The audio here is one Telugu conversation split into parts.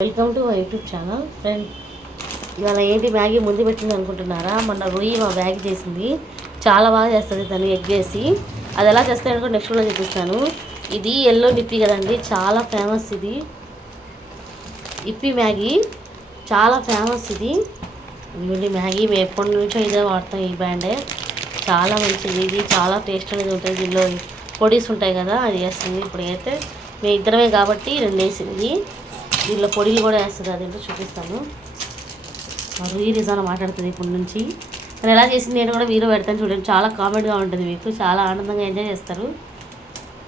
Welcome to my YouTube channel friend. ఇవాళ ఏంటి మ్యాగీ ముందు పెట్టింది అనుకుంటున్నారా? మొన్న రొయ్యి మా మ్యాగీ చేసింది, చాలా బాగా చేస్తుంది. దాన్ని ఎగ్ వేసి అది ఎలా చేస్తాను కూడా నెక్స్ట్ వీడియో చూపిస్తాను. ఇది ఎల్లో నిప్పి కదండి, చాలా ఫేమస్. ఇది ఇప్పి మ్యాగీ చాలా ఫేమస్. ఇది మ్యాగీ మేము ఎప్పటి నుంచో ఇదే వాడతాం. ఈ బ్రాండే చాలా మంచిది. ఇది చాలా టేస్ట్ అనేది ఉంటుంది. దీనిలో పొడిస్ ఉంటాయి కదా, అది వేస్తుంది. ఇప్పుడు అయితే మేము ఇద్దరమే కాబట్టి రెండు వేసింది. దీనిలో పొడిలు కూడా వేస్తుంది, అదేంటో చూపిస్తాను. రొయ్యి నిజాన మాట్లాడుతుంది ఇప్పటి నుంచి. నేను ఎలా చేసింది నేను కూడా వీడియో పెడతాను చూడండి. చాలా కామెడీగా ఉంటుంది, మీకు చాలా ఆనందంగా ఎంజాయ్ చేస్తారు.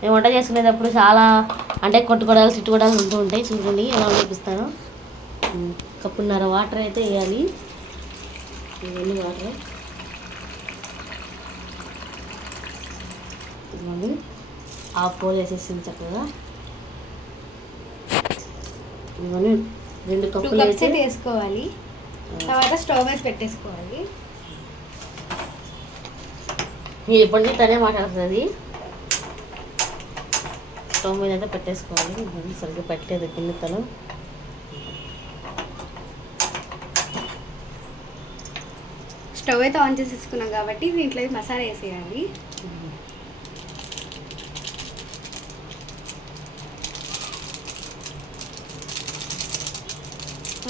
మేము వంట చేసుకునేటప్పుడు చాలా అంటే కొట్టుకోవడాలు తిట్టుకోవడాలు ఉంటూ ఉంటాయి. చూడండి ఎలా చూపిస్తాను. కప్పున్నర వాటర్ అయితే వేయాలి. ఇవన్నీ వాటర్ ఇవన్నీ హాఫ్ బౌల్ వేసేసింది చక్కగా. ఇవన్నీ 2 కప్పులు అయితే వేసుకోవాలి. తర్వాత స్టవ్ వేసి పెట్టేసుకోవాలి. మీరు ఎప్పటి నుంచి తనే మాట్లాడుతుంది. స్టవ్ మీద అయితే పెట్టేసుకోవాలి. సరిగ్గా పెట్టలేదు కింద తను. స్టవ్ అయితే ఆన్ చేసేసుకున్నాం కాబట్టి దీంట్లో మసాలా వేసేయాలి.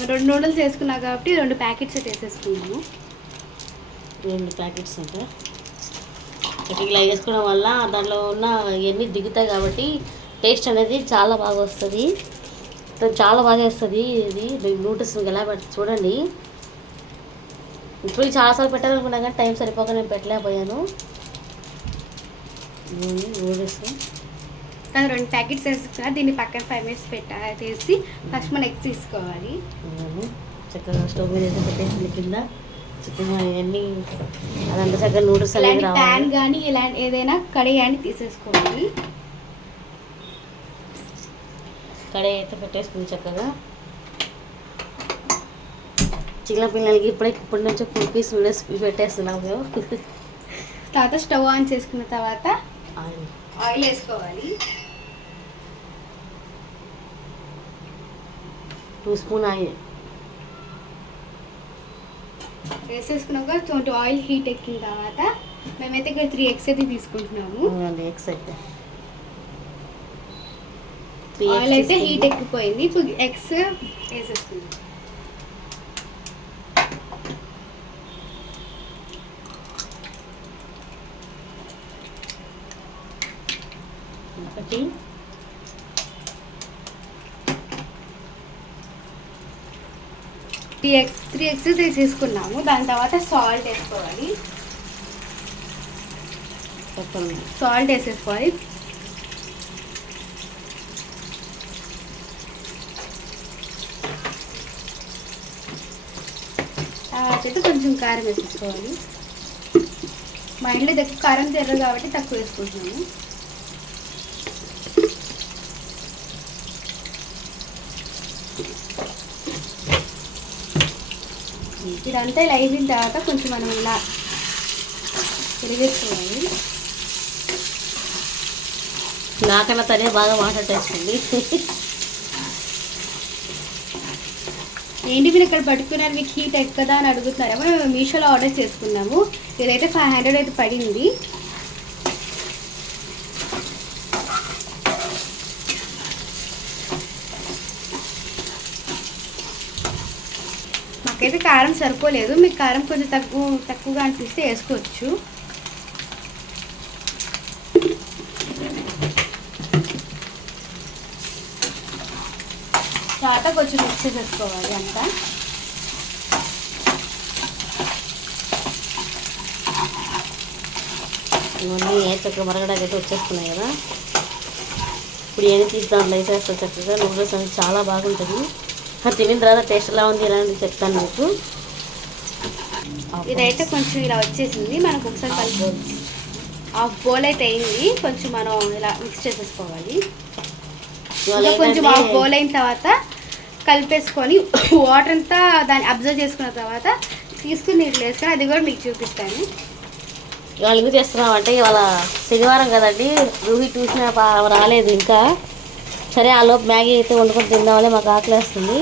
2 నూడిల్స్ వేసుకున్నా కాబట్టి 2 ప్యాకెట్స్ అయితే వేసేసుకున్నాము. 2 ప్యాకెట్స్ అంటే ఇలా వేసుకోవడం వల్ల దాంట్లో ఉన్న ఇవన్నీ దిగుతాయి కాబట్టి టేస్ట్ అనేది చాలా బాగా వస్తుంది. చాలా బాగా వేస్తుంది. ఇది నూడిల్స్ ఎలా పెట్టి చూడండి. ఇప్పుడు చాలాసార్లు పెట్టాలనుకున్నా కానీ టైం సరిపోక నేను పెట్టలేకపోయాను. నూడిల్స్ 2 ప్యాకెట్స్ వేసుకున్నా. దీన్ని పక్కన 5 మినిట్స్ పెట్టేసి ఫస్ట్ మనం ఎగ్స్ తీసుకోవాలి. చక్కగా స్టవ్ మీద అయితే పెట్టేసి కింద చక్కగా ఇవన్నీ అదంతా చక్కగా నూడిల్స్ అనేది ప్యాన్ కానీ ఇలాంటి ఏదైనా కడాయి కానీ తీసేసుకోవాలి. కడాయి అయితే పెట్టేసుకుంది చక్కగా. చిన్న పిల్లలకి ఇప్పటి నుంచో కుకీస్ నూడిల్స్ పెట్టేస్తున్నాము మేము. తర్వాత స్టవ్ ఆన్ చేసుకున్న తర్వాత ఆయిల్ వేసుకోవాలి. 2 స్పూన్ ఆయిల్ వేసేసుకున్నాక కొంచెం ఆయిల్ హీట్ ఎక్కిన తర్వాత మేమైతే ఇక్కడ 3 ఎగ్స్ అయితే తీసుకుంటున్నాము. ఎగ్స్ అయితే ఆయిల్ అయితే హీట్ ఎక్కిపోయింది. ఇప్పుడు ఎగ్స్ వేసేసుకున్నాం. ఒకటి 3 ఎగ్స్ తీసేసుకున్నాము. దాని తర్వాత సాల్ట్ వేసుకోవాలి. సాల్ట్ వేసేసుకోవాలి. తర్వాత కొంచెం కారం వేసేసుకోవాలి. మా ఇంట్లో దగ్గర కారం తిరగదు కాబట్టి తక్కువ వేసుకుంటున్నాము. ఇదంతా ఇలా అయిన తర్వాత కొంచెం మనం ఇలా తిరిగేసుకోవాలి. నాకన్నా తనే బాగా మాట్లాడేస్తుంది. ఏంటి మీరు ఇక్కడ పట్టుకున్నారు, మీకు హీట్ ఎక్కదా అని అడుగుతున్నారేమో. మేము మీషోలో ఆర్డర్ చేసుకున్నాము. ఇదైతే 500 అయితే పడింది. మాకైతే కారం సరిపోలేదు. మీకు కారం కొంచెం తక్కువగా అనిపిస్తే వేసుకోవచ్చు. తర్వాత కొంచెం మిక్స్ చేసేసుకోవాలి అంతా. ఇవన్నీ చక్కగా మరగడానికి అయితే వచ్చేస్తున్నాయి కదా. ఇప్పుడు ఏమి తీద్దాంట్లో అయితే వేస్తాను చక్కగా. నూడిల్స్ అనేది చాలా బాగుంటుంది. తినిన తర్వాత టేస్ట్ ఎలా ఉంది ఇలాంటి చెప్తాను మీకు. ఇదైతే కొంచెం ఇలా వచ్చేసింది. మనకు ఒకసారి కలుపుకోవచ్చు. హాఫ్ బౌల్ అయితే అయింది. కొంచెం మనం ఇలా మిక్స్ చేసేసుకోవాలి. కొంచెం హాఫ్ బౌల్ అయిన తర్వాత కలిపేసుకొని వాటర్ అంతా దాన్ని అబ్జర్వ్ చేసుకున్న తర్వాత తీసుకుని నీళ్ళు వేసుకొని అది కూడా మీకు చూపిస్తాను. ఇవాళ ఎందుకు చేస్తున్నాం అంటే ఇవాళ శనివారం కదండి. రూహి ట్యూషన్ రాలేదు ఇంకా. సరే ఆ లోపు మ్యాగీ అయితే వండుకొని తిందామని మాకు ఆకలేస్తుంది.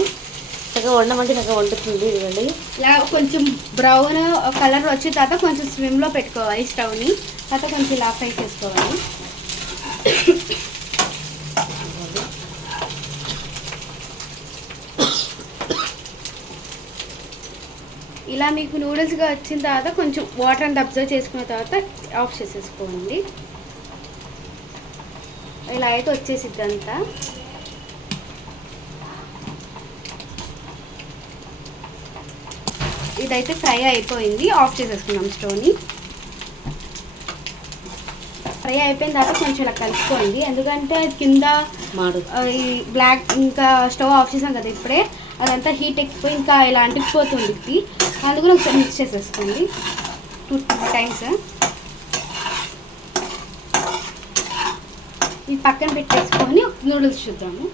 చక్కగా వండమంటే చక్కగా వండుతుంది. ఇదిగోండి ఇలా కొంచెం బ్రౌన్ కలర్ వచ్చిన తర్వాత కొంచెం స్విమ్లో పెట్టుకోవాలి స్టవ్ని. తర్వాత కొంచెం ఇలా ఫ్రై చేసుకోవాలి. ఇలా మీకు నూడిల్స్గా వచ్చిన తర్వాత కొంచెం వాటర్ అంతా అబ్జర్వ్ చేసుకున్న తర్వాత ఆఫ్ చేసేసుకోండి. ఇలా అయితే వచ్చేసిద్ది అంతా. ఇదైతే ఫ్రై అయిపోయింది. ఆఫ్ చేసేసుకున్నాం స్టవ్ని. ఫ్రై అయిపోయిన తర్వాత కొంచెం ఇలా కలుపుకోండి, ఎందుకంటే కింద ఈ బ్లాక్ ఇంకా స్టవ్ ఆఫ్ చేసాం కదా ఇప్పుడే, అదంతా హీట్ ఎక్కిపోయి ఇంకా ఇలా అంటుకుపోతుంది. అందుకని ఒకసారి మిక్స్ చేసేసుకోండి 2 టైమ్స్. ఇది పక్కన పెట్టేసుకొని నూడిల్స్ చూద్దాము.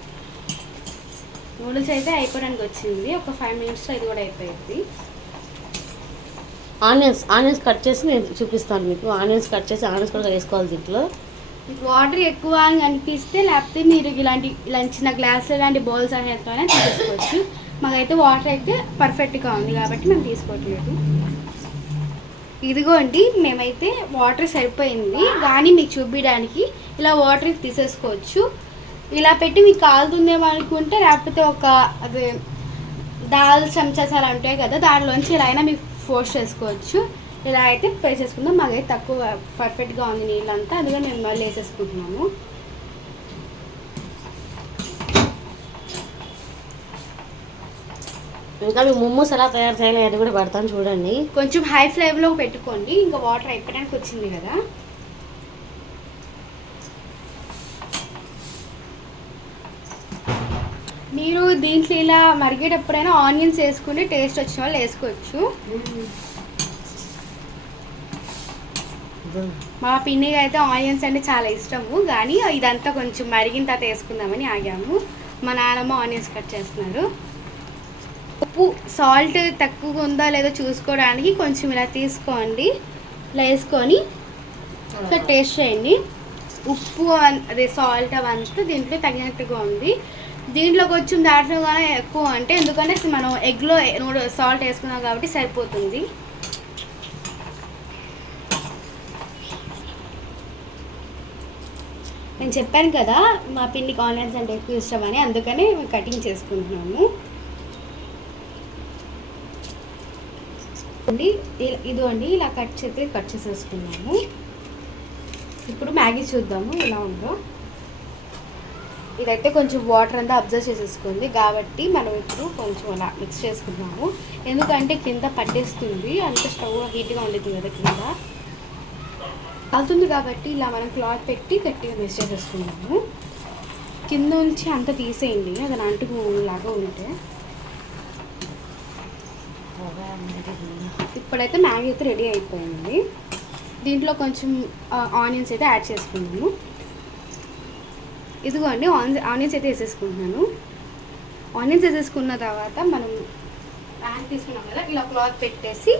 నూడిల్స్ అయితే అయిపోవడానికి వచ్చింది. ఒక 5 మినిట్స్లో ఇది కూడా అయిపోయింది. ఆనియన్స్ కట్ చేసి నేను చూపిస్తాను మీకు. ఆనియన్స్ కట్ చేసి ఆనియన్స్ కూడా వేసుకోవాలి దీంట్లో. వాటర్ ఎక్కువ అని అనిపిస్తే లేకపోతే మీరు ఇలాంటి చిన్న గ్లాసులు ఇలాంటి బౌల్స్ అనేతోనే తీసుకోవచ్చు. మాకైతే వాటర్ అయితే పర్ఫెక్ట్గా ఉంది కాబట్టి మేము తీసుకోవట్లేదు. ఇదిగోండి మేమైతే వాటర్ సరిపోయింది కానీ మీకు చూపించడానికి ఇలా వాటర్ తీసేసుకోవచ్చు. ఇలా పెట్టి మీకు కాలుతుందేమో అనుకుంటే లేకపోతే ఒక అదే దాల్ చెంచాస్ అలా ఉంటాయి కదా, దానిలోంచి ఇలా అయినా మీకు ఫోర్స్ చేసుకోవచ్చు. ఇలా అయితే పే చేసుకుందాం. మాకైతే తక్కువ పర్ఫెక్ట్గా ఉంది నీళ్ళంతా, అందుకని మేము మళ్ళీ వేసేసుకుంటున్నాము. ఇంకా మీ మోమోస్ ఎలా తయారు చేయాలి అది కూడా పెడతాను చూడండి. కొంచెం హై ఫ్లేమ్లో పెట్టుకోండి. ఇంకా వాటర్ అయిపోయడానికి వచ్చింది కదా. మీరు దీంట్లో ఇలా మరిగేటప్పుడైనా ఆనియన్స్ వేసుకుని టేస్ట్ వచ్చిన వాళ్ళు వేసుకోవచ్చు. మా పిన్నికి అయితే ఆనియన్స్ అంటే చాలా ఇష్టము, కానీ ఇదంతా కొంచెం మరిగిన తర్వాత వేసుకుందామని ఆగాము. మా నాన్నమ్మ ఆనియన్స్ కట్ చేస్తున్నారు. ఉప్పు సాల్ట్ తక్కువగా ఉందా లేదో చూసుకోవడానికి కొంచెం ఇలా తీసుకోండి. ఇలా వేసుకొని ఇంకా టేస్ట్ చేయండి. ఉప్పు అదే సాల్ట్ అవంతా దీంట్లో తగినట్టుగా ఉంది. దీంట్లో కొంచెం దాంట్లో ఎక్కువ అంటే ఎందుకంటే మనం ఎగ్లో సాల్ట్ వేసుకున్నాం కాబట్టి సరిపోతుంది. నేను చెప్పాను కదా మా పిన్నికి ఆనియన్స్ అంటే ఎక్కువ ఇష్టమని, అందుకనే మేము కటింగ్ చేసుకుంటున్నాము. ఇదిగోండి ఇలా కట్ చేసేసుకున్నాము. ఇప్పుడు మ్యాగీ చూద్దాము ఎలా ఉందో. ఇదైతే కొంచెం వాటర్ అంతా అబ్జర్వ్ చేసేసుకుంది కాబట్టి మనం ఇప్పుడు కొంచెం అలా మిక్స్ చేసుకుంటున్నాము. ఎందుకంటే కింద పట్టేస్తుంది, అంత స్టవ్ హీట్గా ఉండేది కదా, కింద అవుతుంది కాబట్టి ఇలా మనం క్లాత్ పెట్టి గట్టిగా మిక్స్ చేసేసుకున్నాము. కింద నుంచి అంతా తీసేయండి, అది అంటులాగా ఉంటే. ఇప్పుడైతే మ్యాగీ అయితే రెడీ అయిపోయింది. దీంట్లో కొంచెం ఆనియన్స్ అయితే యాడ్ చేసుకున్నాము. ఇదిగోండి ఆనియన్స్ అయితే వేసేసుకుంటున్నాను. ఆనియన్స్ వేసేసుకున్న తర్వాత మనం ప్యాన్ తీసుకున్నాం కదా, ఇలా క్లాత్ పెట్టేసి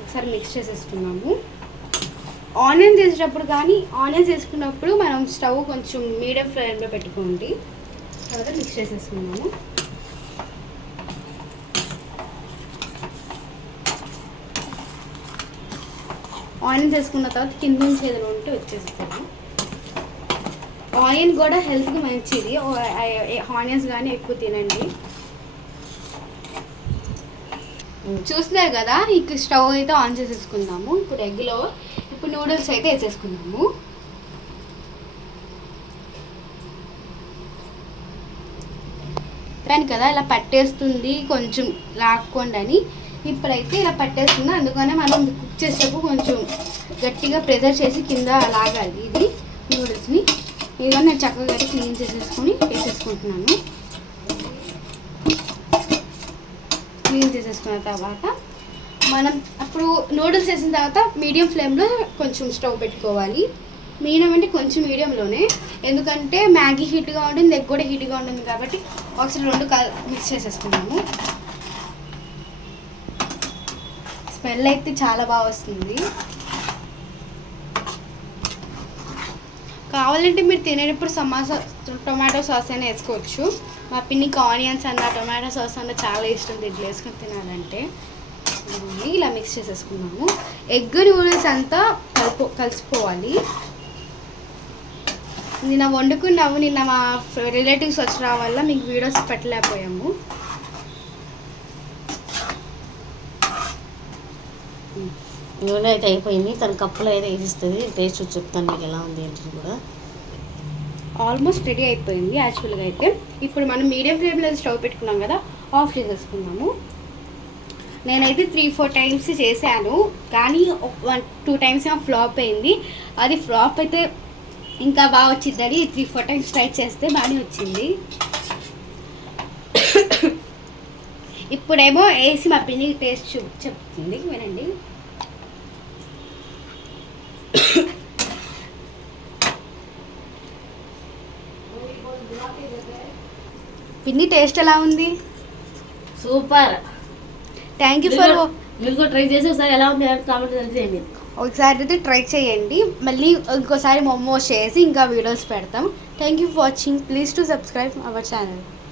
ఒకసారి మిక్స్ చేసేసుకున్నాము. ఆనియన్స్ వేసుకున్నప్పుడు మనం స్టవ్ కొంచెం మీడియం ఫ్లేమ్లో పెట్టుకోండి. తర్వాత మిక్స్ చేసేసుకున్నాము. ఆనియన్స్ వేసుకున్న తర్వాత కింద నుంచి ఏదైనా ఉంటే వచ్చేస్తాము. ఆనియన్ కూడా హెల్త్కి మంచిది. ఆనియన్స్ కానీ ఎక్కువ తినండి. చూస్తున్నారు కదా, ఇక స్టవ్ అయితే ఆన్ చేసేసుకుందాము. ఇప్పుడు నూడిల్స్ అయితే వేసేసుకుందాము. దాని కదా ఇలా పట్టేస్తుంది, కొంచెం లాక్కోండి అని. ఇప్పుడైతే ఇలా పట్టేస్తుంది, అందుకనే మనం కుక్ చేసేటప్పుడు కొంచెం గట్టిగా ప్రెజర్ చేసి కింద లాగాలి ఇది నూడిల్స్ని. ఇదిగో నేను చక్కగా క్లీన్ చేసేసుకొని వేసేసుకుంటున్నాను. క్లీన్ చేసేసుకున్న తర్వాత మనం అప్పుడు నూడిల్స్ వేసిన తర్వాత మీడియం ఫ్లేమ్లో కొంచెం స్టవ్ పెట్టుకోవాలి. మీడియం అంటే కొంచెం మీడియంలోనే, ఎందుకంటే మ్యాగీ హీట్గా ఉంటుంది, ఎగ్ కూడా హీట్గా ఉంటుంది కాబట్టి ఒకసారి 2 మిక్స్ చేసేసుకున్నాము. స్మెల్ అయితే చాలా బాగా వస్తుంది. కావాలంటే మీరు తినేటప్పుడు టొమాటో సాస్ అయినా వేసుకోవచ్చు. మా పిన్నికి ఆనియన్స్ అన్న టొమాటో సాస్ అన్న చాలా ఇష్టం దీంట్లో వేసుకొని తినాలంటే. ఇలా మిక్స్ చేసేసుకున్నాము. ఎగ్ నూడిల్స్ అంతా కలిసిపోవాలి. నిన్న వండుకున్నాము. నిన్న మా రిలేటివ్స్ వచ్చిన వల్ల మీకు వీడియోస్ పెట్టలేకపోయాము. నూనె అయితే అయిపోయింది. తన కప్పులో అయితే వేసిస్తుంది. టేస్ట్ చూసి చెప్తాను మీకు ఎలా ఉంది ఏంటి కూడా. ఆల్మోస్ట్ రెడీ అయిపోయింది యాక్చువల్గా అయితే. ఇప్పుడు మనం మీడియం ఫ్లేమ్లో స్టవ్ పెట్టుకున్నాం కదా, ఆఫ్ చేసేసుకున్నాము. నేనైతే 3-4 టైమ్స్ చేశాను, కానీ 1-2 టైమ్స్ ఏమో ఫ్లాప్ అయింది. అది ఫ్లాప్ అయితే ఇంకా బాగా వచ్చిందని 3-4 టైమ్స్ ట్రై చేస్తే బాగానే వచ్చింది. ఇప్పుడేమో వేసి మా పిన్ని టేస్ట్ చెప్తుంది, వినండి. పిన్ని టేస్ట్ ఎలా ఉంది? సూపర్. Thank you for. మీరు కూడా ట్రై చేసి ఒకసారి ఎలా ఉంది కామెంట్ చేయండి. ఒకసారి అయితే ట్రై చేయండి. మళ్ళీ ఇంకోసారి మోమోస్ చేసి ఇంకా వీడియోస్ పెడతాం. Thank you for watching. Please to subscribe our channel.